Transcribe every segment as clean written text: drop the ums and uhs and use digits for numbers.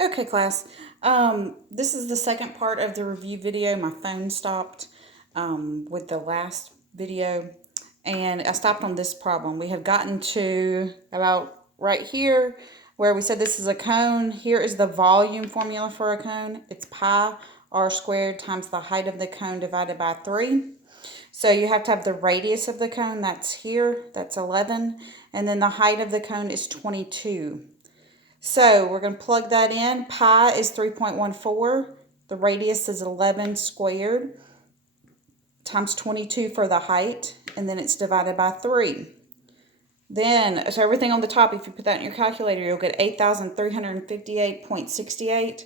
Okay, class. This is the second part of the review video. My phone stopped with the last video, and I stopped on this problem. We have gotten to about right here where we said this is a cone. Here is the volume formula for a cone. It's pi r squared times the height of the cone divided by 3. So you have to have the radius of the cone. That's here. That's 11. And then the height of the cone is 22. So we're going to plug that in. Pi is 3.14. The radius is 11 squared times 22 for the height. And then it's divided by 3. Then, so everything on the top, if you put that in your calculator, you'll get 8,358.68.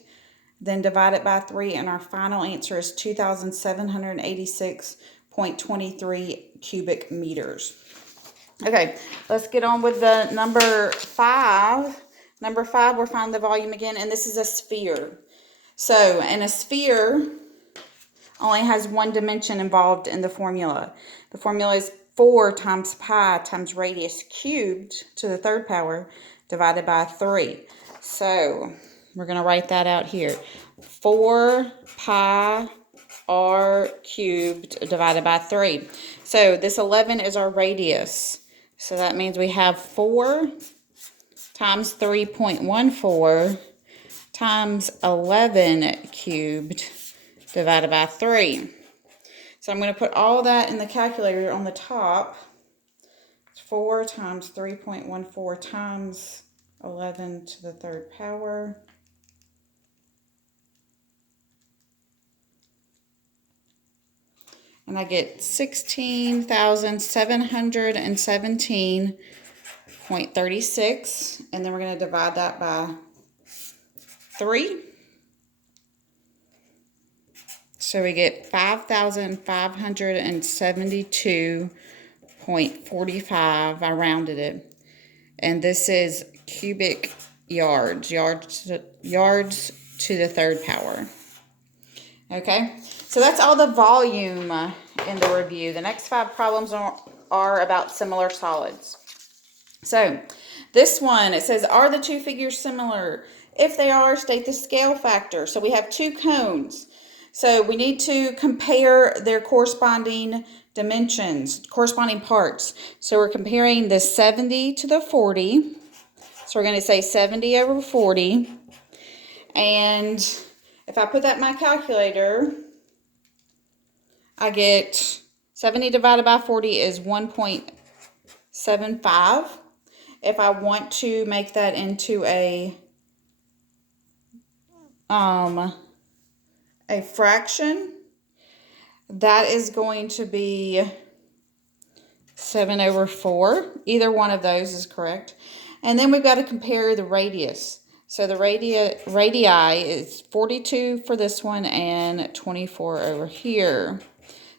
Then divide it by 3, and our final answer is 2,786.23 cubic meters. Okay, let's get on with the number 5. Number 5, we're finding the volume again, and this is a sphere. So, and a sphere only has one dimension involved in the formula. The formula is 4 times pi times radius cubed to the third power divided by 3. So, we're going to write that out here. 4 pi r cubed divided by 3. So, this 11 is our radius. So, that means we have 4 times 3.14 times 11 cubed divided by 3. So I'm going to put all that in the calculator on the top. 4 times 3.14 times 11 to the third power. And I get 16,717.36. And then we're going to divide that by 3. So we get 5,572.45. I rounded it. And this is cubic yards. Yards to the third power. Okay, so that's all the volume in the review. The next 5 problems are about similar solids. So this one, it says, are the two figures similar? If they are, state the scale factor. So we have 2 cones. So we need to compare their corresponding dimensions, corresponding parts. So we're comparing the 70 to the 40. So we're going to say 70 over 40. And if I put that in my calculator, I get 70 divided by 40 is 1.75. If I want to make that into a fraction, that is going to be 7 over 4. Either one of those is correct. And then we've got to compare the radius. So the radii is 42 for this one and 24 over here.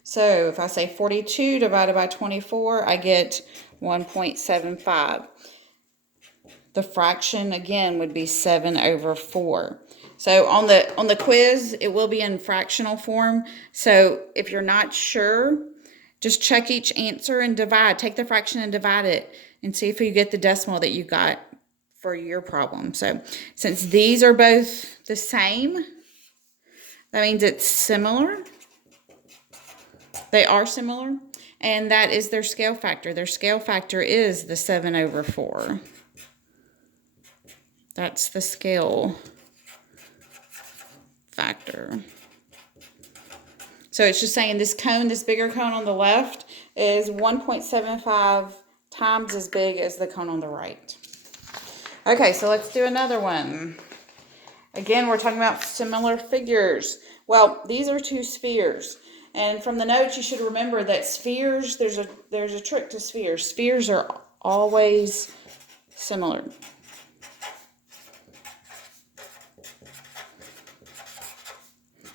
So if I say 42 divided by 24, I get 1.75. The fraction, again, would be 7 over 4. So on the quiz, it will be in fractional form. So if you're not sure, just check each answer and divide. Take the fraction and divide it and see if you get the decimal that you got for your problem. So since these are both the same, that means it's similar. They are similar, and that is their scale factor. Their scale factor is the 7 over 4. That's the scale factor. So it's just saying this cone, this bigger cone on the left, is 1.75 times as big as the cone on the right. Okay, so let's do another one. Again, we're talking about similar figures. Well, these are 2 spheres. And from the notes, you should remember that spheres, there's a trick to spheres. Spheres are always similar.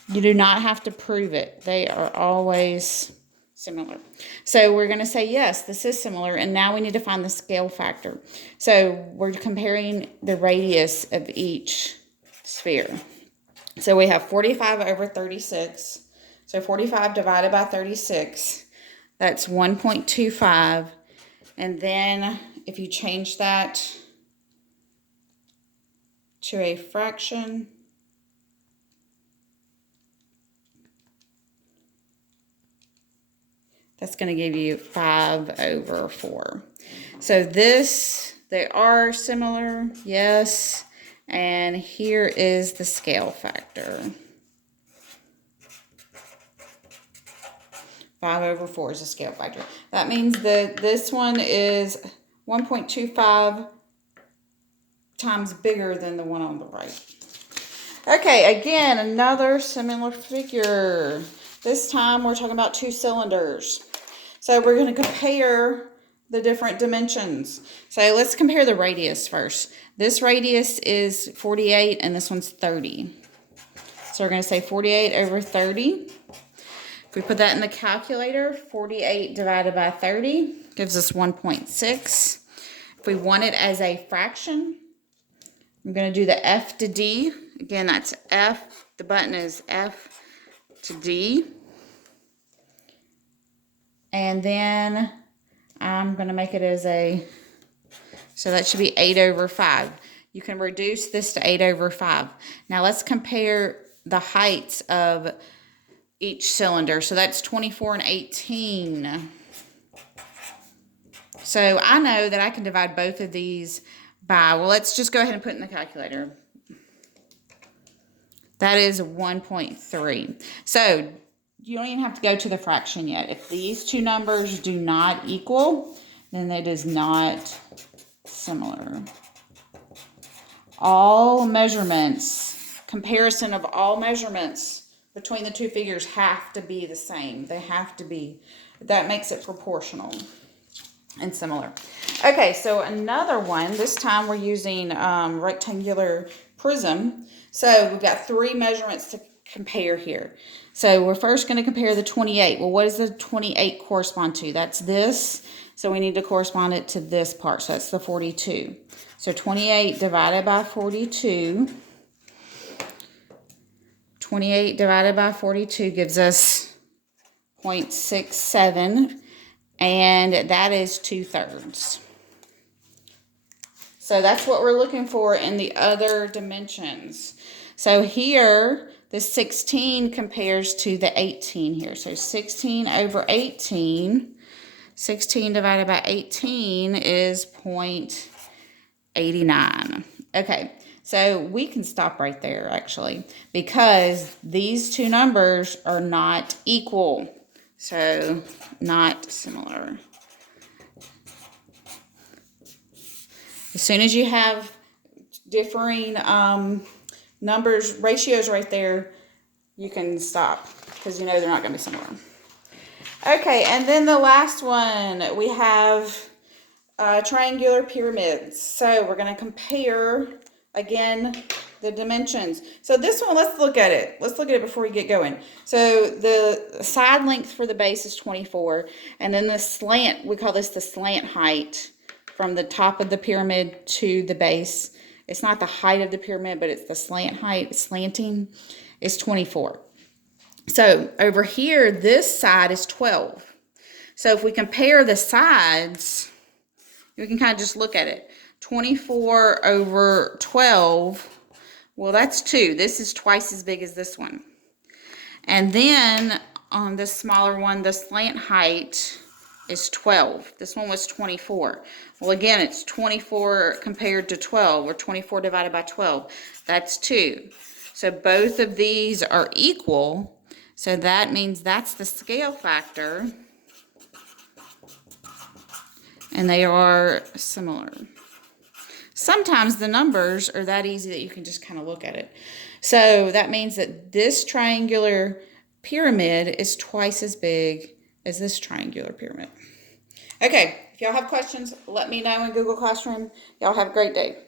You do not have to prove it. They are always similar. So we're going to say, yes, this is similar. And now we need to find the scale factor. So we're comparing the radius of each sphere. So we have 45 over 36. So 45 divided by 36, that's 1.25. And then if you change that to a fraction. That's going to give you 5/4. So this, they are similar, yes. And here is the scale factor. 5/4 is a scale factor. That means that this one is 1.25 times bigger than the one on the right. Okay, again, another similar figure. This time we're talking about 2 cylinders. So we're going to compare the different dimensions. So let's compare the radius first. This radius is 48 and this one's 30. So we're going to say 48/30. If we put that in the calculator, 48 divided by 30 gives us 1.6. If we want it as a fraction, I'm going to do the F to D. Again, that's F. The button is F to D. And then I'm going to make it as a, so that should be 8/5. You can reduce this to 8/5. Now let's compare the heights of each cylinder. So that's 24 and 18. So I know that I can divide both of these by, well, let's just go ahead and put it in the calculator. That is 1.3. So you don't even have to go to the fraction yet. If these two numbers do not equal, then it is not similar. All measurements, comparison of all measurements between the two figures have to be the same. They have to be. That makes it proportional and similar. Okay, so another one. This time we're using rectangular prism. So we've got 3 measurements to compare here. So we're first going to compare the 28. Well, what does the 28 correspond to? That's this. So we need to correspond it to this part. So that's the 42. So 28 divided by 42. 28 divided by 42 gives us 0.67, and that is 2/3. So that's what we're looking for in the other dimensions. So here, the 16 compares to the 18 here. So 16/18, 16 divided by 18 is 0.89. Okay. So we can stop right there, actually, because these two numbers are not equal. So not similar. As soon as you have differing numbers, ratios right there, you can stop because you know they're not going to be similar. Okay, and then the last one, we have triangular pyramids. So we're going to compare, again, the dimensions. So this one, let's look at it. Let's look at it before we get going. So the side length for the base is 24. And then the slant, we call this the slant height from the top of the pyramid to the base. It's not the height of the pyramid, but it's the slant height, slanting, is 24. So over here, this side is 12. So if we compare the sides, we can kind of just look at it. 24/12, well, that's 2. This is twice as big as this one. And then on this smaller one, the slant height is 12. This one was 24. Well, again, it's 24 compared to 12, or 24 divided by 12. That's 2. So both of these are equal. So that means that's the scale factor. And they are similar. Sometimes the numbers are that easy that you can just kind of look at it. So that means that this triangular pyramid is twice as big as this triangular pyramid. Okay, if y'all have questions, let me know in Google Classroom. Y'all have a great day.